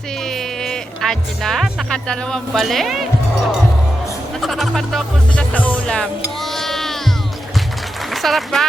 si Angela, nakadalawang balik. Nasarapan daw po sila sa ulam. Masarap ba?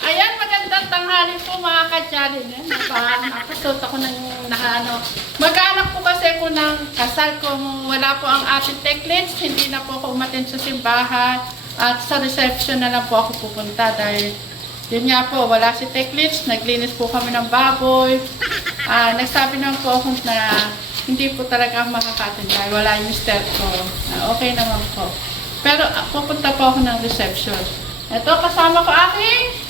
Ayan, magandang tanghali po mga ka-challenge. Nakasuot ako ng nakaano. Mag-anak po kasi ako ng kasal kung wala po ang ating techniques. Hindi na po ako umatin sa simbahan. At sa reception na lang po ako pupunta dahil yun nga po, wala si techniques. Naglinis po kami ng baboy. Nagsabi naman po ako na hindi po talaga makakatin dahil wala yung mister ko. Okay naman po. Pero pupunta po ako ng reception. Ito, kasama ko aking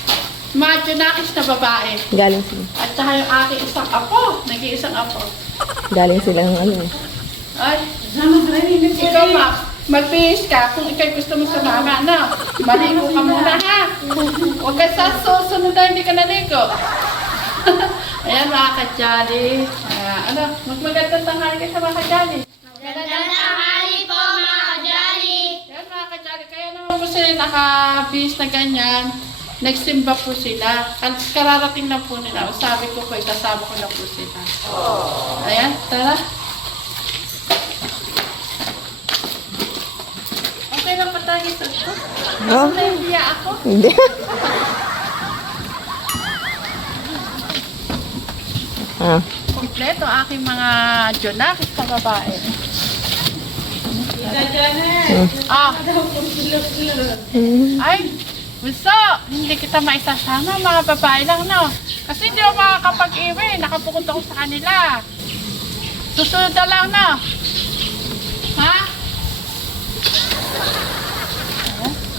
Junakis na babae. Galing sila. At saka yung aking isang apo. Nag-iisang apo. Galing silang ano. Ay, ikaw magbihis ka kung ikaw gusto mo sa mama, no? Maligo ka muna, ha? Huwag ka sa susunod na hindi ka naligo. Ayan, mga ka-jolly. Magmagandang tanghali ka sa mga ka-jolly. Magandang tanghali po mga ka-jolly. Ayan, mga ka-jolly. Kaya naman po sila nakabihis na ganyan. Nagsimba po sila. Kararating na po nila. Sabi ko po, ikasama ko na po sila. Ayan, tara. Okay lang pa tayo sa ito. Oh? Nahihiya ako. Hindi. Kompleto aking mga Junakis sa babae. Ay, gusto, hindi kita maisasama, mga babae lang, no? Kasi hindi ako makakapag-iwi, nakapukot ako sa kanila. Susunod na lang, no? Ha?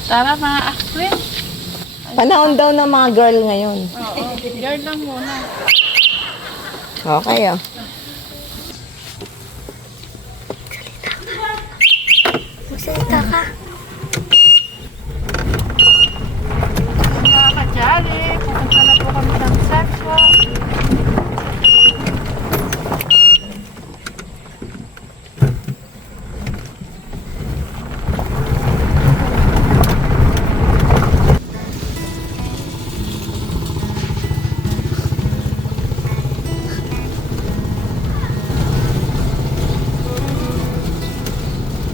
Tara, mga actress. Panahon daw ng mga girl ngayon. Oo, girl lang muna. Okay, oh. Magsalita ka. Mga ka-jolly, pupunta na po kami ng reception.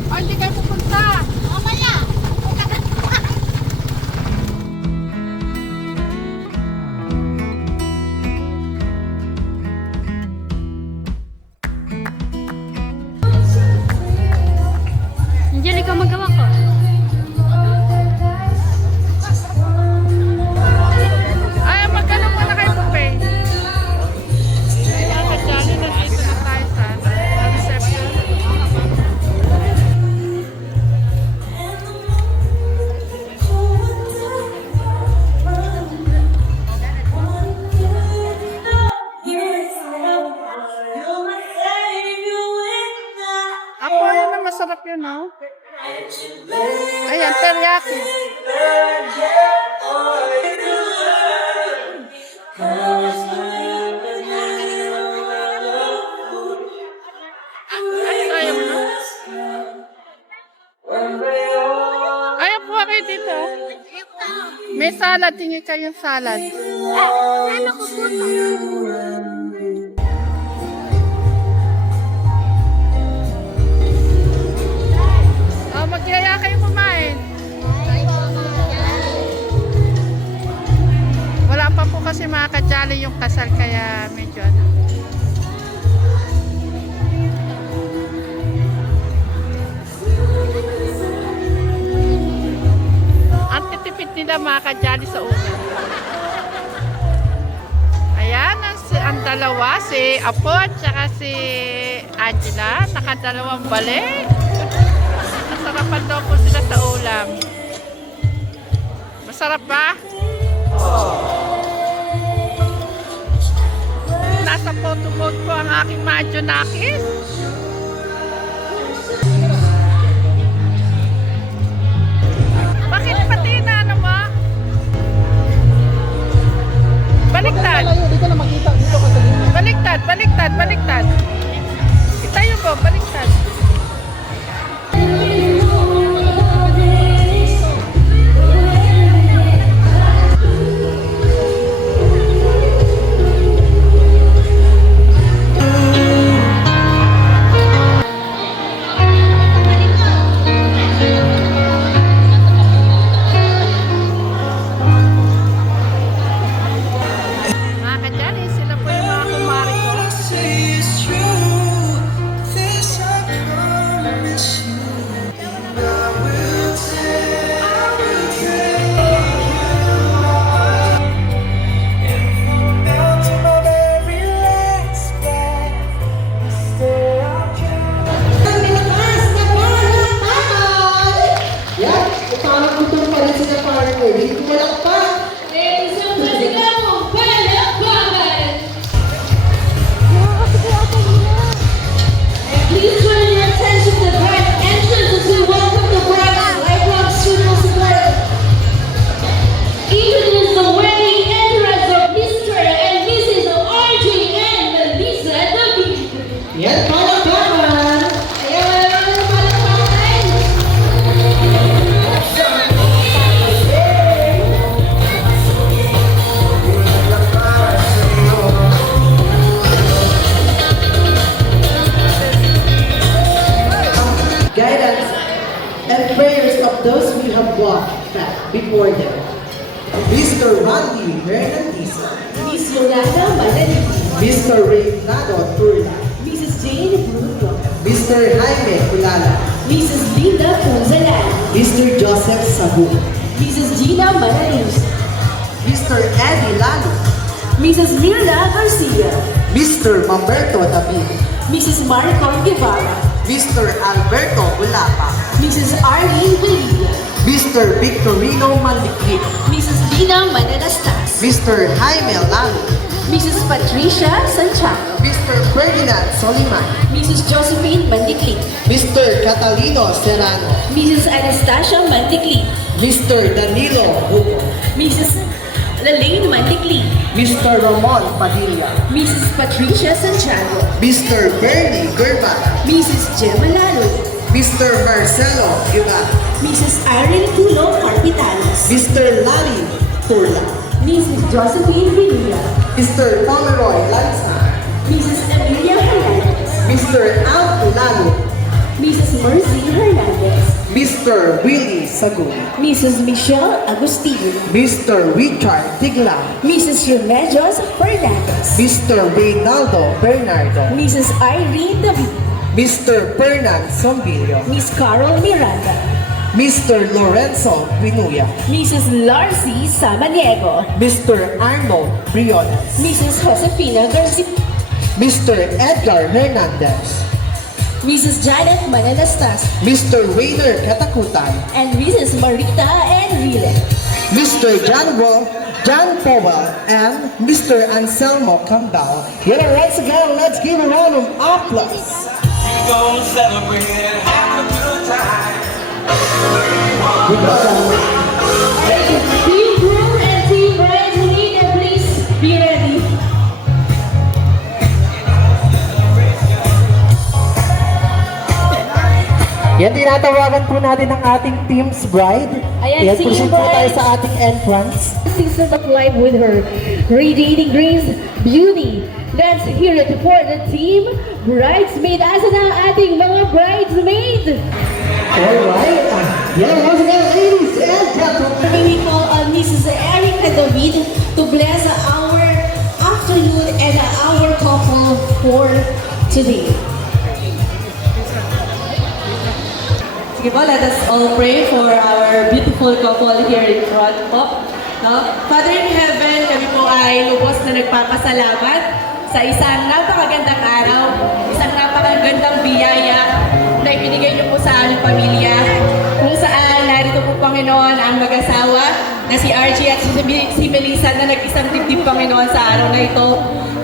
Ay, hindi kayo pupunta. Mamaya. Angelica, magawa ko. Ay, magkano muna kayo po, Pay? Ay, mga ka-jolly, nandito na tayo sa reception. Apo, yan na masarap yun, no? Ayan, teriyaki. Ayaw mo na? Ayaw po kayo dito. May salad, tingin kayong salad. Ano ko po? Oh, magyaya kayo kumain. Wala pa po kasi mga ka-jolly yung kasal kaya medyo ano. Ang titipid nila mga ka-jolly sa ulo. Ayan, ang dalawa, si Apo at saka si Angela, nakadalawang balik. Nasarapan daw po sila sa ulam. Masarap ba? Nasa photo mode po ang aking mga Junakis. and prayers of those who have walked back before them. Mr. Randy Hernandez, Miss Yolanda Madali, Mr. Reynaldo Turla, Mrs. Jane Bruno, Mr. Jaime Culala, Mrs. Linda Punzalan, Mr. Joseph Sabu, Mrs. Gina Manalis, Mr. Eddie Lalo, Mrs. Mirna Garcia, Mr. Mamberto David, Mrs. Maricon Guevara, Mr. Alberto Bulapa, Mrs. Arlene Villa, Mr. Victorino Mandikit, Mrs. Dina Manalastas, Mr. Jaime Lalo, Mrs. Patricia Santiago, Mr. Ferdinand Soliman, Mrs. Josephine Mandikli, Mr. Catalino Serrano, Mrs. Anastasia Mandikli, Mr. Danilo Hugo, Mrs. Lalaine Mandikli, Mr. Ramon Padilla, Mrs. Patricia Santiago, Mr. Bernie Gerba, Mrs. Gemma Lalo, Mr. Marcelo Iba, Mrs. Irene Tulo Carpitanos, Mr. Lali Turla, Mrs. Josephine Villa, Mr. Pomeroy Lanza, Mrs. Emilia Hernandez, Mr. Al Lalo, Mrs. Mercy Hernandez, Mr. Willie Sagun, Mrs. Michelle Agustin, Mr. Richard Tigla, Mrs. Remedios Fernandez, Mr. Reynaldo Bernardo, Mrs. Irene David, Mr. Fernan Sombilio, Miss Carol Miranda, Mr. Lorenzo Pinuya, Mrs. Larcy Samaniego, Mr. Arnold Briones, Mrs. Josefina Garcia, Mr. Edgar Hernandez, Mrs. Janet Manalastas, Mr. Rainer Katakutan, and Mrs. Marita Enrile. Mr. John Powell, and Mr. Anselmo Campbell. Yet once again, let's give a round of applause. We gonna celebrate and have a good time. Team Groom and Team Bride, who need them, please be ready. Yan, tinatawagan po natin ang ating Team's Bride. Ayan, Yan, si proceed po Bride. tayo sa ating entrance. Season of life with her radiating grace, beauty. Let's hear it for the team bridesmaid. Asa na ang ating mga bridesmaid? Alright. Yan, once again, ladies and gentlemen. We call on Mrs. Erica David to bless our afternoon and our couple for today. Sige po, let us all pray for our beautiful couple here in front po. No? Father in Heaven, kami po ay lubos na nagpapasalamat sa isang napakagandang araw, isang napakagandang biyaya na ibinigay niyo po sa aming pamilya, kung saan narito po, Panginoon, ang mag-asawa na si Archie at si Melissa na nag-isang dibdib, Panginoon, sa araw na ito.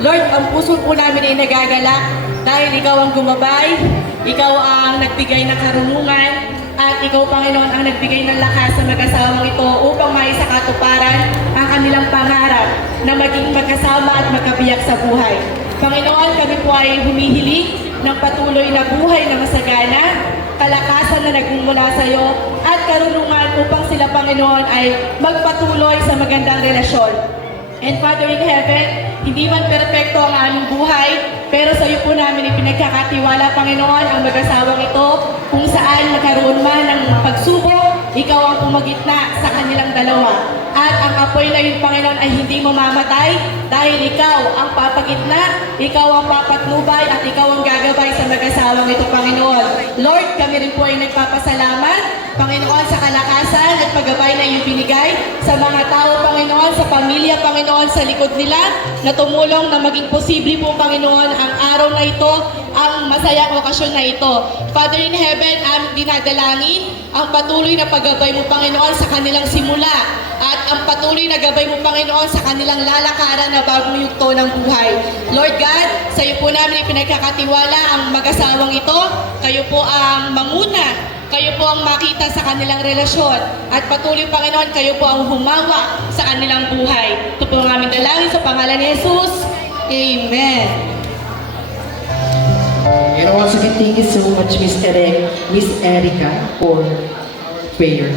Lord, ang puso po namin ay nagagalak dahil ikaw ang gumabay, ikaw ang nagbigay ng karunungan, at ikaw, Panginoon, ang nagbigay ng lakas sa mag-asawang ito upang maisakatuparan ang kanilang pangarap na maging magkasama at magkabiyak sa buhay. Panginoon, kami po ay humihiling ng patuloy na buhay na masagana, kalakasan na nagmumula sa iyo, at karunungan upang sila, Panginoon, ay magpatuloy sa magandang relasyon. And Father in Heaven, hindi man perpekto ang aming buhay, pero sa iyo po namin ipinagkakatiwala, Panginoon, ang mag-asawang ito, kung saan magkaroon man ng pagsubok, ikaw ang pumagitna sa kanilang dalawa. At ang apoy na yun, Panginoon, ay hindi mamamatay dahil ikaw ang papagitna, ikaw ang papatnubay, at ikaw ang gagabay sa mag-asawang ito, Panginoon. Lord, kami rin po ay nagpapasalamat, Panginoon, sa kalakasan at paggabay na iyong binigay sa mga tao, Panginoon, sa pamilya, Panginoon, sa likod nila, na tumulong na maging posible po, Panginoon, ang araw na ito, ang masayang okasyon na ito. Father in Heaven, aming dinadalangin ang patuloy na paggabay mo, Panginoon, sa kanilang simula, at ang patuloy na gabay mo, Panginoon, sa kanilang lalakaran na bagong yugto ng buhay. Lord God, sa iyo po namin ipinagkakatiwala ang mag-asawang ito. Kayo po ang manguna, kayo po ang makita sa kanilang relasyon, at patuloy, Panginoon, kayo po ang humawa sa kanilang buhay. Ito po ang aming dalangin sa pangalan ni Jesus. Amen. You know, once again, thank you so much, Miss Erica, for prayer.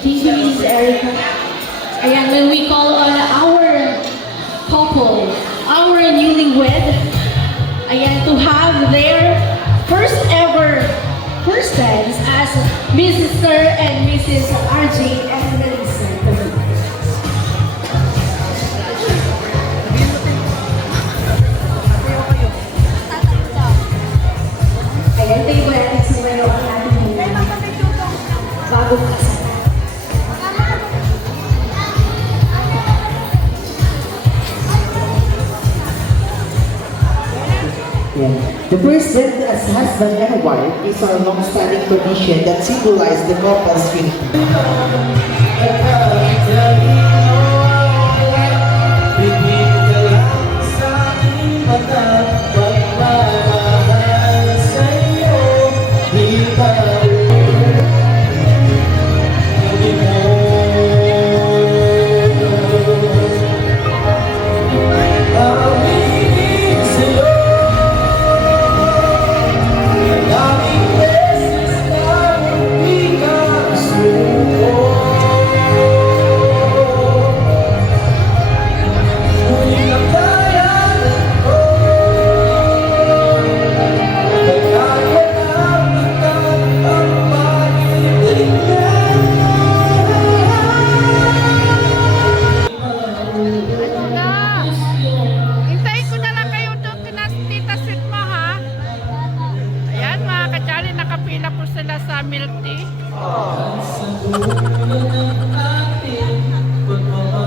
Thank you, Mrs. Erica. Ayan, when we call on our couple, our newlywed, ayan, to have their first stands as Mr. and Mrs. RJ and Melissa. Ayan, tayo ba natin sumayo ang ating bagong kasal. Yeah. The present as husband and wife is our long-standing tradition that symbolizes the couple's unity. Hintayin ko na lang kayo doon kina Tita Sweet mo, ha? Ayan, mga kachali, nakapila po sila sa milk tea. Pagmamahal.